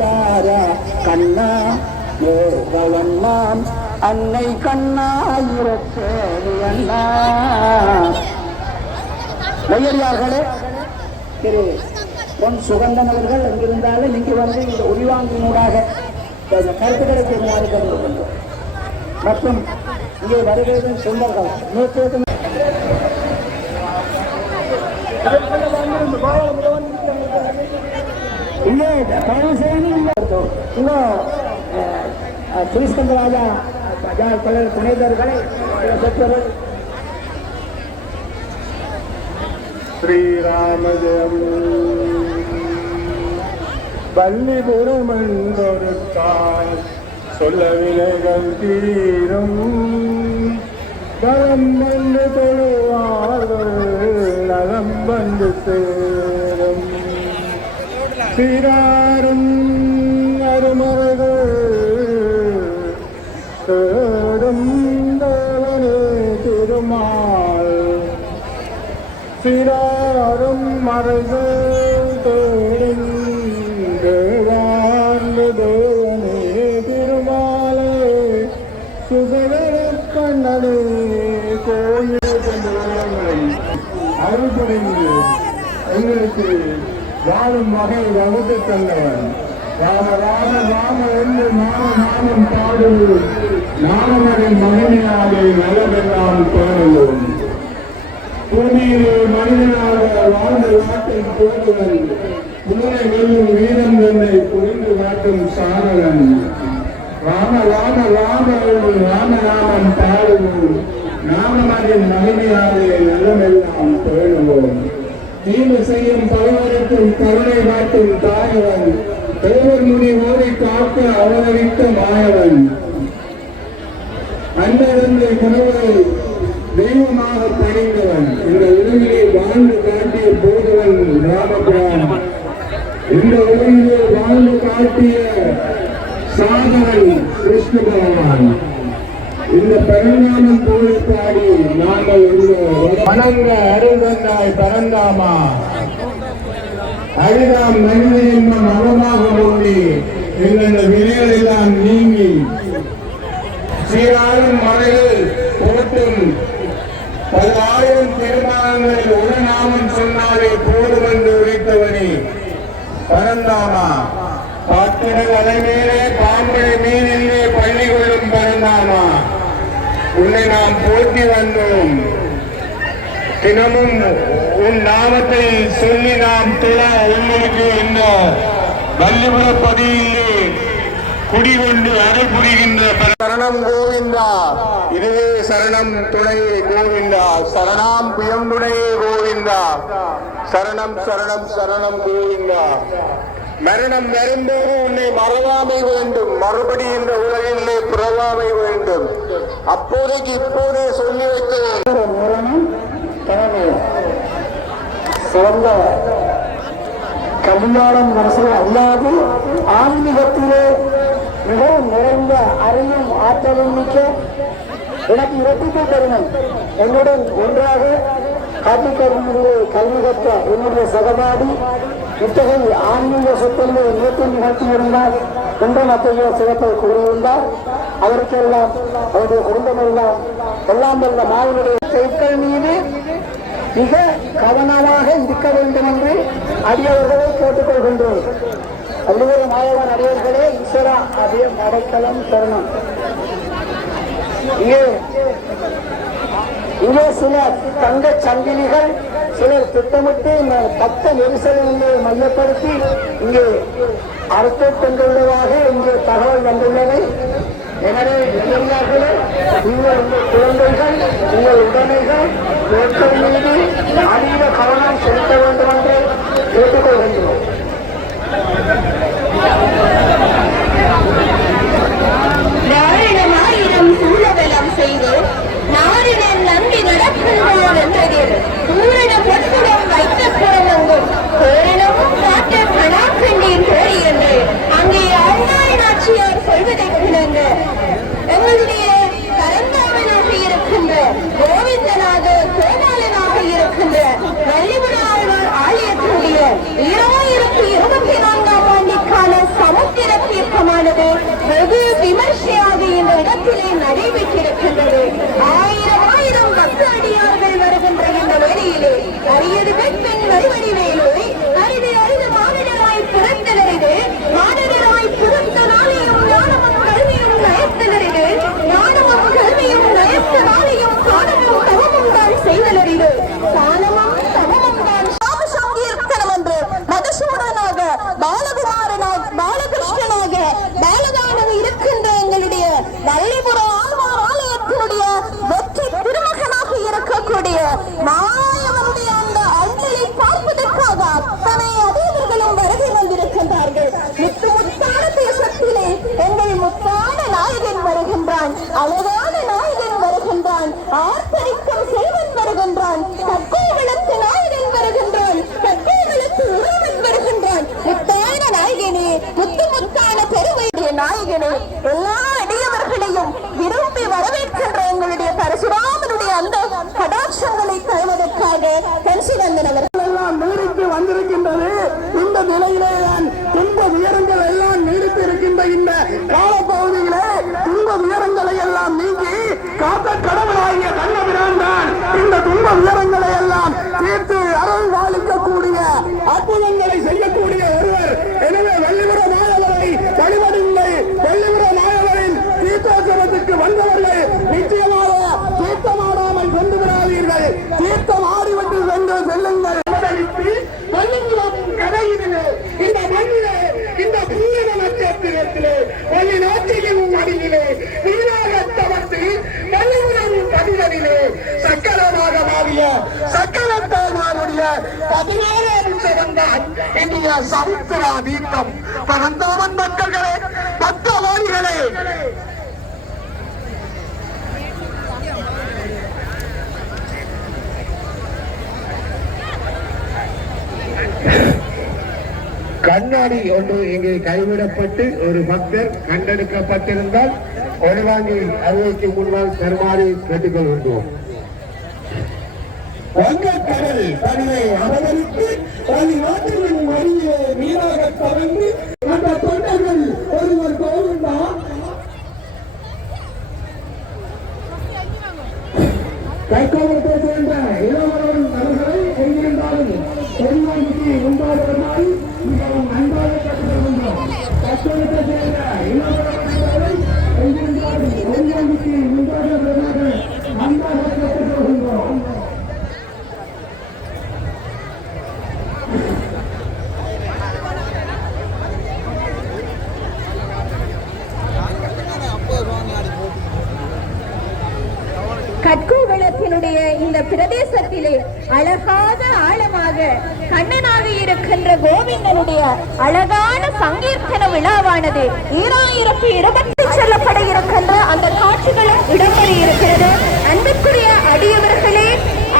ராஜாரா கண்ணா ஏகவண்ணாம் அன்னை கண்ணாயிரத்தேடி அண்ணா. மையடியார்களே திரு பொன் சுகந்தன் அவர்கள் எங்கிருந்தாலும் இங்கு வந்து இந்த உரிவாங்கினூடாக இந்த கருத்துக்களை பெறுமாறு கேட்டுக்கொள்கின்றோம் மற்றும் இங்கே வருகிறது சொந்தர்கள் நேற்று இங்கே பழனிசாமி இன்னும் ஸ்ரீஸ்கந்தராஜா பஜார் பலர் துணைதர்களை பெற்றவர்கள் ஸ்ரீராமஜயம் பள்ளிபுரமன்றொருத்தால் சொல்ல விலைகள் தீரும் தரம் வந்து தொழுவார்கள் நலம் வந்து பிறாரும் அருமர்கள் தேடும் தேவனே திருமால். பிறாரும் மறைகள் தேடுவாழ்ந்த தேவனே திருமாலே சுகரப்பண்ணனே கோயில் கோயில் அருள் அருள்புரிந்து எங்களுக்கு வாழும் வகை வகுத்து தந்தவன் ராம ராம ராம என்று நாம நாமம் பாடுவோம் நாமனின் மகிமையாலே நலமெல்லாம் பேணுவோம் பூமியிலே மனிதனாக வாழ்ந்த நாட்டின் தோற்றுவன் புலனை வெல்லும் வீரன் என்னை புரிந்து காட்டும் சாதகன் ராம ராம ராம என்று ராமநாமம் பாடுவோம். நாமனின் மகிமையாக நலமெல்லாம் பேணுவோம் தீமை செய்யும் பலவருக்கும் கருணை காட்டும் தாயவன். தேவர் முனி ஓரை காக்க அவதரித்த மாயவன். அன்னதந்தை கணவரை தெய்வமாக பணிந்தவன். இந்த உலகிலே வாழ்ந்து காட்டிய போதவன் ராமபிரான். இந்த உலகிலே வாழ்ந்து காட்டிய சாதகன் கிருஷ்ண பகவான். இந்த பரந்தாமன் போல பாடி நாங்கள் வணங்க அருள்வந்தாய் பரந்தாமா. அழுதாம் மனித என்னும் மகமாக ஓடி எங்களது வினைகளெல்லாம் நீங்கி சீராளும் மலைகள் போட்டும் பல்லாயிரம் திருமானங்களில் ஒரு நாமம் சொன்னாலே போதும் என்று உரைத்தவனே. பரந்தாமா காட்டிடல் அலைமேலே பாம்படை மீனிலே பள்ளி கொள்ளும் பரந்தாமா? உன்னை நாம் போற்றி வந்தோம். தினமும் உன் நாமத்தை சொல்லி நாம் துள உங்களுக்கு இந்த வல்லிபுரப்பதியிலே குடிகொண்டு அருள் புரிகின்ற சரணம் கோவிந்தா. இதுவே சரணம் துணையே கோவிந்தா. சரணாம் புயம்புடையே கோவிந்தா. சரணம் சரணம் சரணம் கோவிந்தா. மரணம் வரும்போது உன்னை மறவாமை வேண்டும். மறுபடி இந்த உலகிலே பிறவாமை வேண்டும். அப்போதைக்கு இப்போதே சொல்லி வைக்கிறேன் மரணம் சிறந்த கல்யாணம் மனசில் அல்லாது ஆன்மீகத்திலே மிகவும் நிறைந்த அறிவும் ஆற்றலும் மிக்க எனக்கு இரட்டிப்பு தருணம். என்னுடன் ஒன்றாக காட்டுக்கருவிலே கல்வி கற்ற என்னுடைய சகபாடி இத்தகைய ஆன்மீக சொத்திலே இயக்கம் நிகழ்த்தியிருந்தார் குண்டம் அத்தகைய சிறப்பை கூறியிருந்தார். அவருக்கெல்லாம் அவருடைய குடும்பமெல்லாம் எல்லாம் வல்ல மாவனுடைய செய்கள் மீது மிக கவனமாக இருக்க வேண்டும் என்று அடியவர்களை கேட்டுக்கொள்கின்றோம். அல்லது மாயவன் அடியவர்களே ஈஸ்வரா அதே அடைக்கலம் தருணம். இங்கே இங்கே சில தங்க சங்கிலிகள் சிலர் திட்டமிட்டு இந்த பக்த நெரிசலை மையப்படுத்தி இங்கே அர்த்தம் கொண்டுள்ளதாக இங்கே தகவல் வந்துள்ளது. எனவே இளைஞர்களே உங்கள் குழந்தைகள் உங்கள் உடமைகள் மக்கள் மீது அதிக கவனம் செலுத்த வேண்டும் என்று கேட்டுக்கொள்கின்றோம். நாரிடம் ஆயிரம் சூழவெல்லாம் செய்து நாரிடம் நம்பி நடக்கின்றார் நாயகனே எல்லா அடியவர்களையும் விரும்பி வரவேற்கின்ற எங்களுடைய பரசுராமனுடைய அந்த கடாட்சங்களை தருவதற்காக கன்சிநந்தன் அவர்கள். எல்லாம் நீடித்து வந்திருக்கின்றது. இந்த நிலையிலே தான் துன்ப உயரங்கள் எல்லாம் நீடித்து இருக்கின்ற இந்த காலப்பகுதியிலே துன்ப உயரங்களை எல்லாம் நீக்கி காத்த கடவுளாகிய தன்னபிரான் தான் இந்த துன்ப உயரங்களை எல்லாம் தீர்த்து அருள் பாலிக்கக்கூடிய அற்புதங்களை செய்ய தீர்த்தோற்சவத்துக்கு வந்தவர்கள் நிச்சயமாக தீர்த்தமாடாமல் சென்று விடாதீர்கள் தீர்த்தம் ஆடிவிட்டு சென்று செல்லுங்கள் முதலிட்டு இந்த மண்ணிலே இந்த புண்ணிய நட்சத்திரத்திலே அடியிலே பதினதிலே சக்கரமாக மாறிய பதினாறாம் சிறந்தான் இந்திய சமுத்திரா தீர்த்தம். பரந்தோமன் மக்கள்களே கண்ணாடி ஒன்று இங்கே கைவிடப்பட்டு ஒரு பக்தர் கண்டெடுக்கப்பட்டிருந்தால் ஒளிவாங்கி அறுவைக்கு முன்னால் தருமாறி கேட்டுக்கொள்கின்றோம் வங்கக்கடல் தன்னை அவதரித்து தனி நாட்டின் மடியிலே மீனாக தவந்து அந்த தொண்டர்கள் ஒருவர் கோவிந்தா. கைகோவத்தை சேர்ந்த இளவரன் அவர்களை எங்கிருந்தாலும் பெருமாளுக்கு உண்டாவதனால் கற்கோவளத்தினுடைய இந்த பிரதேசத்திலே அழகாக ஆழமாக கண்ணனாக இருக்கின்ற கோவிந்தனுடைய அழக சங்கீர்த்தன விழாவானது ஈராயிரத்தி இருபத்தி செல்லப்பட இருக்கின்ற அந்த காட்சிகளும் இடம்பெற இருக்கிறது. அன்புக்குரிய அடியவர்களே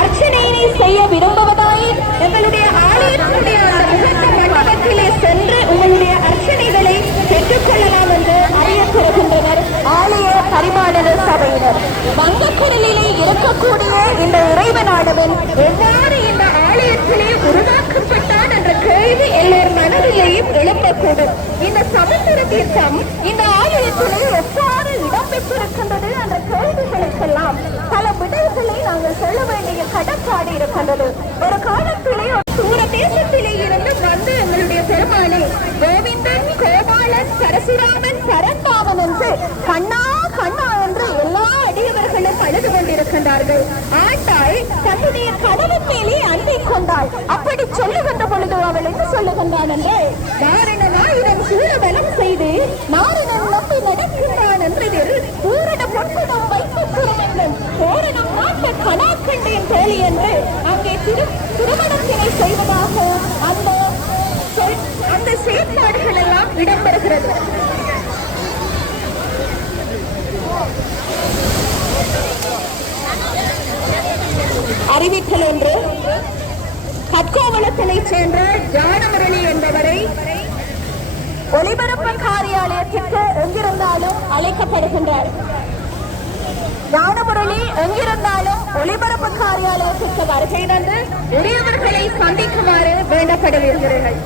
அர்ச்சனையினை செய்ய விரும்புவதாயின் எங்களுடைய ஆலயத்தினுடைய அந்த முகத்த மண்டபத்திலே சென்று உங்களுடைய அர்ச்சனைகளை பெற்றுக்கொள்ளலாம் என்று அறியப்படுகின்றனர். கடப்பாடு ஒரு காலத்திலே தூர தேசத்திலே இருந்து வந்து எங்களுடைய பெருமானை கோவிந்தன் கோபாலன் பரசுராமன் பரந்தாமன் என்று கண்ணா கண்ணா என்று எல்லா அடியவர்களும் அழுது கொண்டிருக்கின்றார்கள். ஆண்டாள் தன்னுடைய கணவன் மேலே அன்பை கொண்டாள். அப்படி சொல்லுகின்ற பொழுது அவள் என்ன சொல்லுகின்றான் என்று நாரணன் ஆயிரம் சூழ செய்து மாரணன் கணாக்கண்டேன் என்று அங்கே திரு திருமணத்தினை செய்வதாக அந்த அந்த செயற்பாடுகள் எல்லாம் இடம்பெறுகிறது. அறிவித்தல் என்று கற்கோவலத்தினைச் சேர்ந்த ஜானமுரளி என்பவரை ஒளிபரப்பு காரியாலயத்திற்கு எங்கிருந்தாலும் அழைக்கப்படுகின்றார் ஞானமுரளி எங்கிருந்தாலும் ஒளிபரப்பு காரியாலயத்திற்கு வருகை தந்து உரியவர்களை சந்திக்குமாறு வேண்டப்படுகிறீர்கள்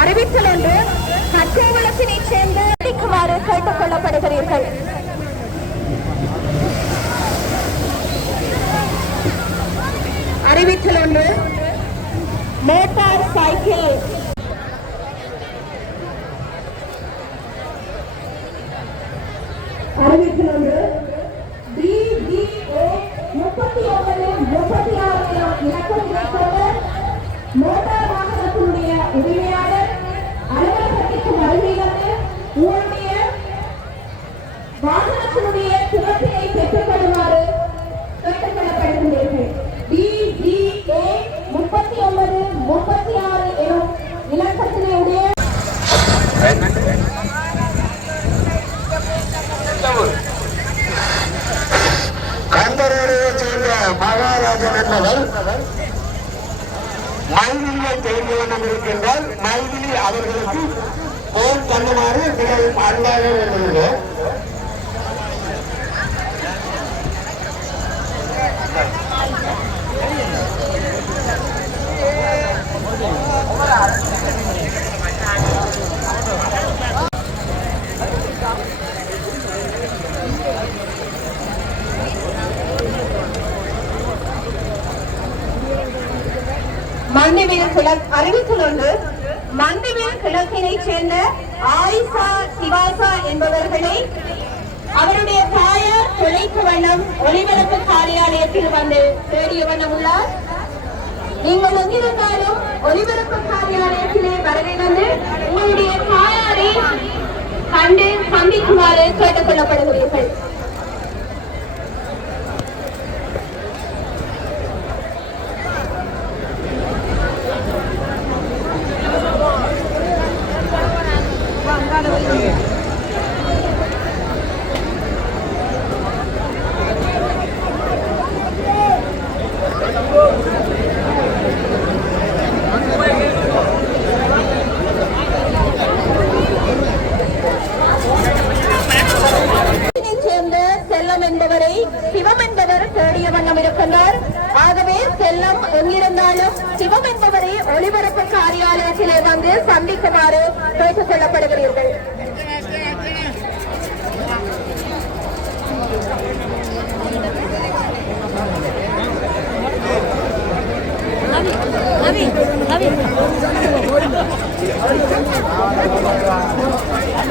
அறிவித்தல் ஒன்று கற்கோவலத்தினைச் சேர்ந்து சந்திக்குமாறு கேட்டுக் கொள்ளப்படுகிறீர்கள். அறிவித்தல் ஒன்று மோட்டார் சைக்கிள். அறிவித்தல் ஒன்று அறிவித்தல் ஒன்று மந்திவில் சேர்ந்த ஆயிஷா சிவாசா என்பவர்களை அவருடைய தாயார் துளைக்கு வண்ணம் ஒளிபரப்பு காரியாலயத்தில் வந்து தேடிய வண்ணம் உள்ளார். நீங்கள் எங்கிருந்தாலும் ஒளிபரப்பு காரியாலயத்திலே வருகை வந்து உங்களுடைய தாயாரை கண்டு சந்திக்குமாறு கேட்டுக் கொள்ளப்படுகிறீர்கள் சேர்ந்த செல்லம் என்பவரை சிவம் என்பவர் தேடிய வண்ணம் இருக்கின்றார் ஆகவே செல்லம் எங்கிருந்தாலும் சிவம் என்பவரை ஒளிபரப்பு காரியாலயத்திலே வந்து சந்திக்குமாறு கேட்டுக் கொள்ளப்படுகிறீர்கள் அந்த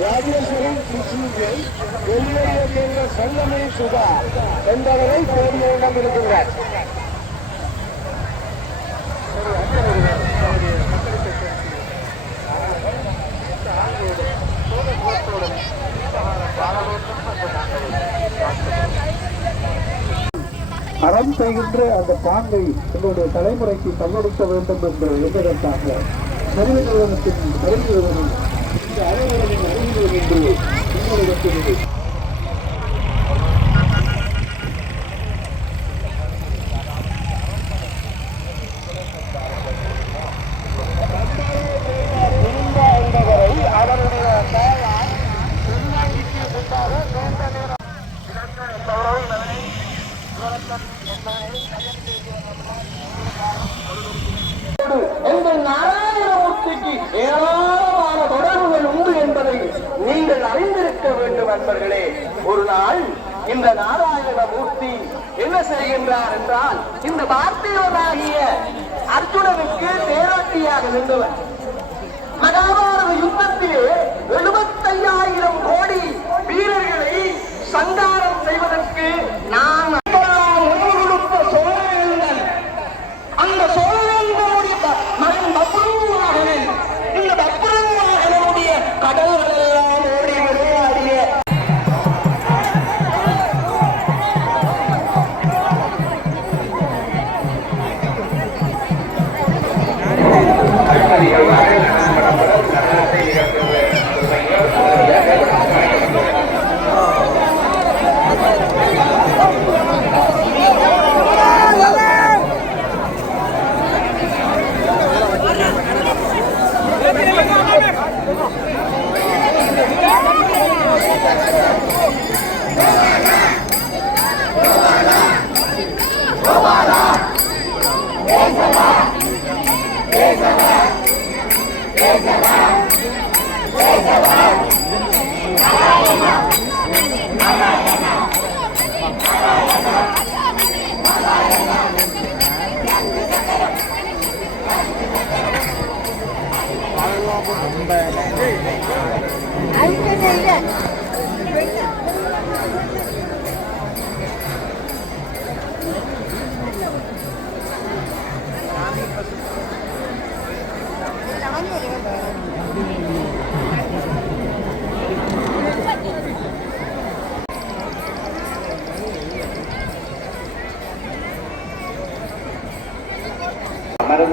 ராஜேஸ்வரன் கிருஷ்ணகிரியை வெளியேறிய சேர்ந்த சொந்தமே சுதா என்பவரை தேடியிடம் இருக்கின்றார் Thank you. அறம் செய்கின்ற அந்த பாங்கை எங்களுடைய தலைமுறைக்கு பங்களிக்க வேண்டும் என்ற எண்ணத்திற்காக பெரிய நிறுவனத்தின் பெரிய நிறுவனம் இந்த அலுவலகம் அறிவுறும் என்று எங்கள் நாராயணமூர்த்திக்கு ஏராளமான தொடர்புகள் உண்டு என்பதை நீங்கள் அறிந்திருக்க வேண்டும் நண்பர்களே ஒரு நாள் இந்த நாராயணமூர்த்தி என்ன செய்கின்றார் என்றால் இந்த பார்த்திவனாகிய அர்ஜுனனுக்கு தேரோட்டியாக நின்றவர். மகாபாரத யுத்தத்திலே எழுபத்தையாயிரம் கோடி வீரர்களை சங்காரம் செய்வதற்கு நான்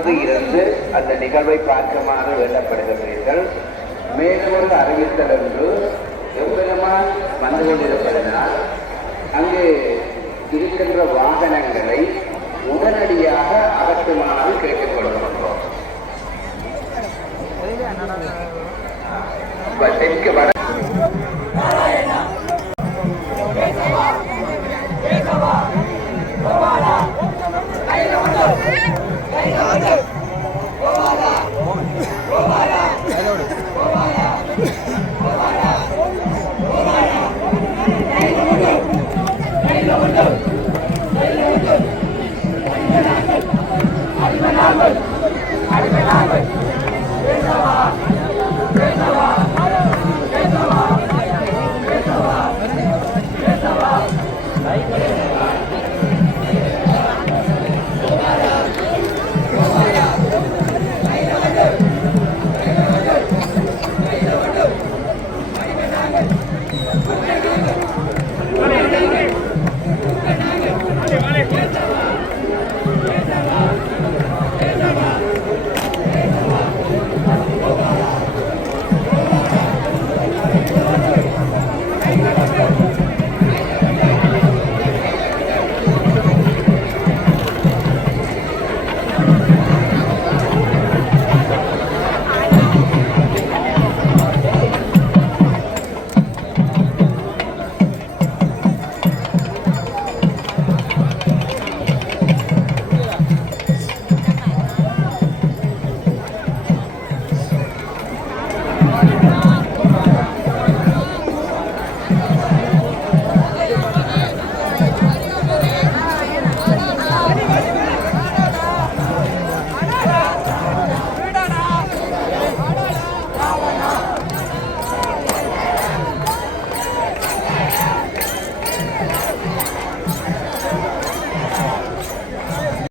அமர்ந்து இருந்து அந்த நிகழ்வை பார்க்குமாறு வேண்டப்படுகிறீர்கள் மேலும் ஒரு அறிவித்தல் என்று வந்து கொண்டிருப்பதனால் அங்கு இருக்கின்ற வாகனங்களை உடனடியாக அகற்றுமாறு கேட்டுக்கொள்கின்றோம் தெற்கு வட